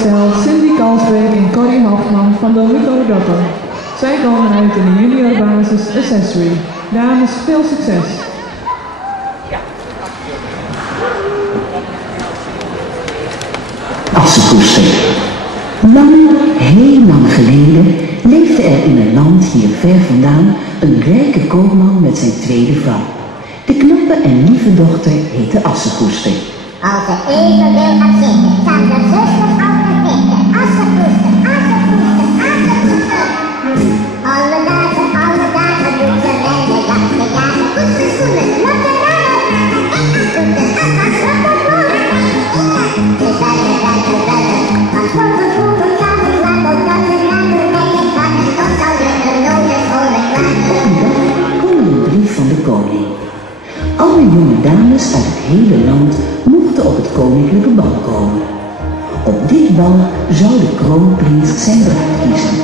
stel Cindy Kalsbeek en Corrie Hofman van Domico Dopper. Zij komen uit in de juniorbasis Accessory. Dames, veel succes! Assepoester. Lang, heel lang geleden leefde er in een land hier ver vandaan een rijke koopman met zijn tweede vrouw. De knappe en lieve dochter heette Assepoester. Als ze even wil gaan zitten, kan de zusters altijd denken. Assepoester, Assepoester, Assepoester. Alle dagen doet ze rennen, jachten, jagen, poetsen, zoenen, lotten, raden, alle jonge dames uit het hele land mochten op het koninklijke bal komen. Op dit bal zou de kroonprins zijn bruid kiezen.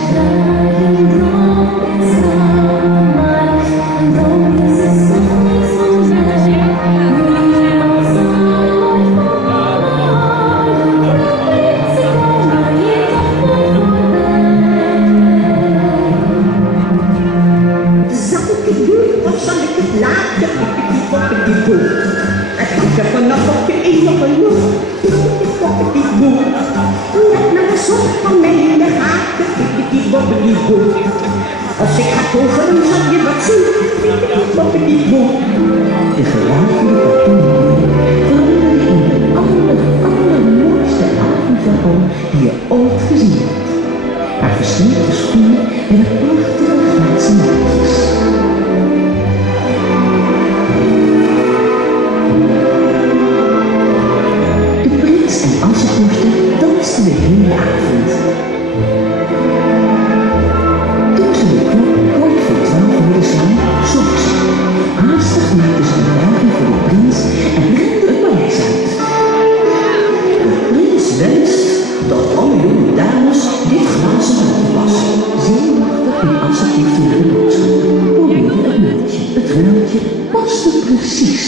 Zal ik het doen of zal ik het laten? Die boek. Het hangt er vanaf op je eeuwige lucht. Die boek. Let maar eens op van mij in de gaten. Die boek. Als ik ga toveren zal je wat zien. Die boek. De gelafelde papillon veranderde in de allermooiste avondjapon die je ooit gezien hebt. Haar versleten schoenen werden prachtige glazen maatjes. En Assepoester danste de hele avond. Toen ze de klok kort voor 12 hoorden slaan, zong ze. Haastig maakte ze een buiging voor de prins en rende het paleis uit. De prins wenst dat alle jonge dames dit glazen water passen. Zenuwachtig ging Assepoester naar de boodschap. Probeerde het muiltje. Het muiltje paste precies.